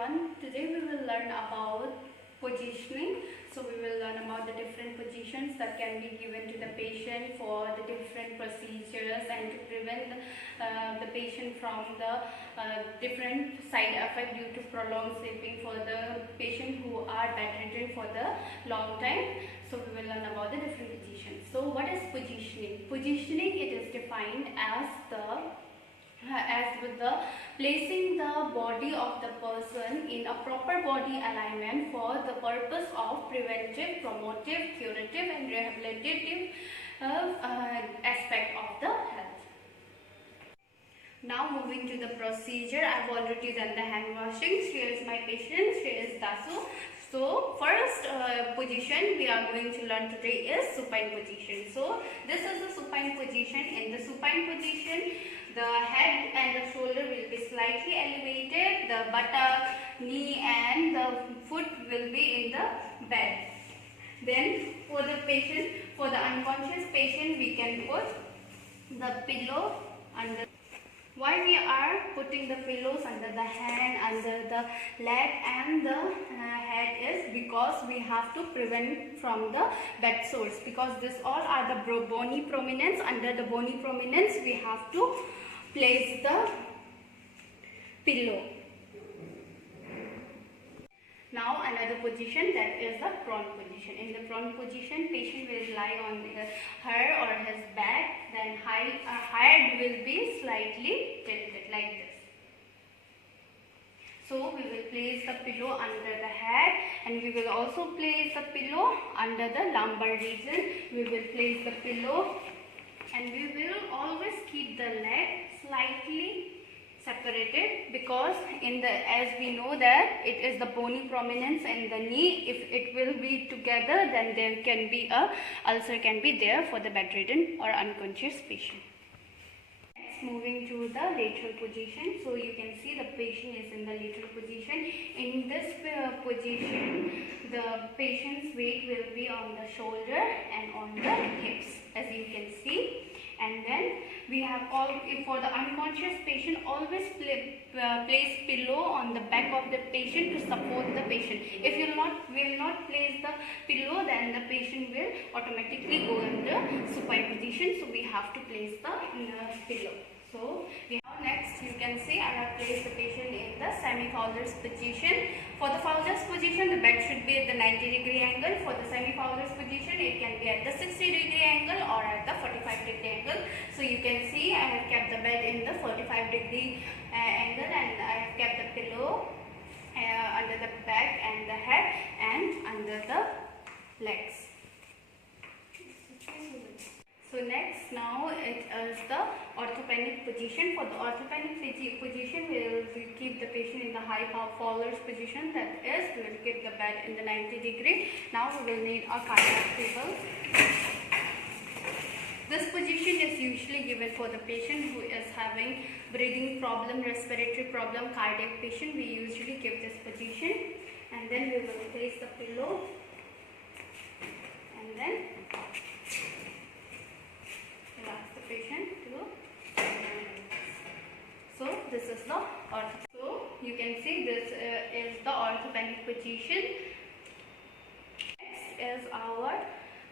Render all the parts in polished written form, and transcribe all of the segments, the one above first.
everyone. Today we will learn about positioning. So we will learn about the different positions that can be given to the patient for the different procedures and to prevent the patient from the different side effect due to prolonged sleeping for the patient who are bedridden for the long time. So we will learn about the different positions. So what is positioning? Positioning, it is defined as with the placing the body of the person in a proper body alignment for the purpose of preventive, promotive, curative and rehabilitative aspect of the health. Now moving to the procedure, I have already done the hand washing. Here is my patient, here is Dasu. So first position we are going to learn today is supine position. So this is the supine position. In the supine position, the head and the shoulder will be slightly elevated, the buttock, knee and the foot will be in the bed. Then for the patient, for the unconscious patient, we can put the pillow under. Why we are putting the pillows under the hand, under the leg and the head is because we have to prevent from the bed sores, because this all are the bony prominence. Under the bony prominence we have to place the pillow. Now another position, that is the prone position. In the prone position, patient will lie on her or his back, then head will be slightly tilted like this. So we will place the pillow under the head and we will also place the pillow under the lumbar region. We will place the pillow and we will always keep the leg slightly separated, because in the, as we know that it is the bony prominence in the knee. If it will be together, then there can be a ulcer can be there for the bedridden or unconscious patient. Next, moving to the lateral position. So you can see the patient is in the lateral position. In this position, the patient's weight will be on the shoulder and on the hips, as you can see. And then we have for the unconscious patient, always place pillow on the back of the patient to support the patient. If you will not place the pillow, then the patient will automatically go in the supine position. So we have to place the pillow. So we have next, you can see I have placed the patient in the semi-Fowler's position. For the Fowler's position, the bed should be at the 90-degree angle. For the semi-Fowler's position, it can be at the 60-degree angle or at the 45-degree angle. So you can see I have kept the bed in the 45-degree angle, and I have kept the pillow under the back and the head and under the legs. So next, now it is the orthopedic position. For the orthopedic position, we will keep the patient in the high Fowler's position. That is, we will keep the bed in the 90-degree. Now we will need a cardiac table. This position is usually given for the patient who is having breathing problem, respiratory problem, cardiac patient. We usually give this position, and then we will place the pillow, and then relax the patient to. So this is the so you can see this is the orthopedic position. Next is our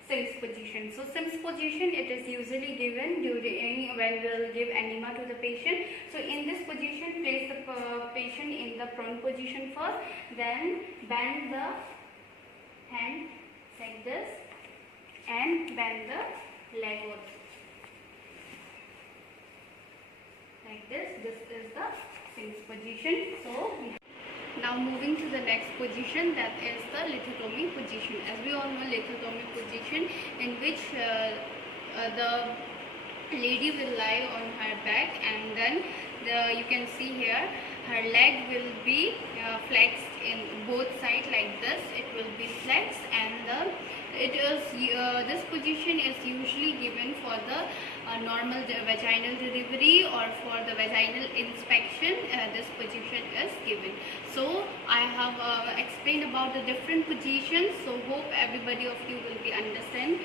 Sims position. So Sims position, it is usually given during when we will give enema to the patient. So in this position, place the patient in the prone position first, then bend the hand like this and bend the leg also. Like this. This is the Sims position. So now moving to the next position, that is the lithotomy position. As we all know, lithotomy position, in which the lady will lie on her back, and then you can see here her leg will be flexed in both sides like this. It will be flexed, and this position is usually given for the normal vaginal delivery or for the vaginal inspection. This position is given. So I have explained about the different positions, so hope everybody of you will be understand.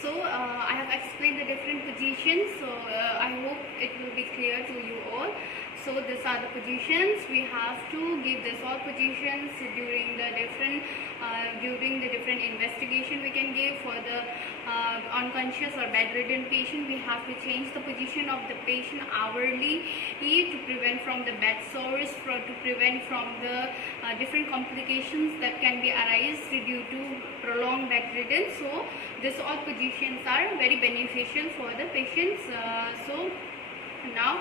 So I have explained the different positions, so I hope it will be clear to you all. So these are the positions. We have to give this all positions during the different investigation we can give for the unconscious or bedridden patient. We have to change the position of the patient hourly to prevent from the bed sores, to prevent from the different complications that can be arise due to prolonged bedridden. So these all positions are very beneficial for the patients. So now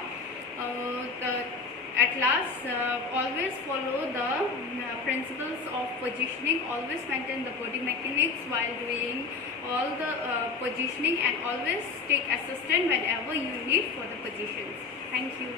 at last, always follow the principles of positioning. Always maintain the body mechanics while doing all the positioning, and always take assistant whenever you need for the positions. Thank you.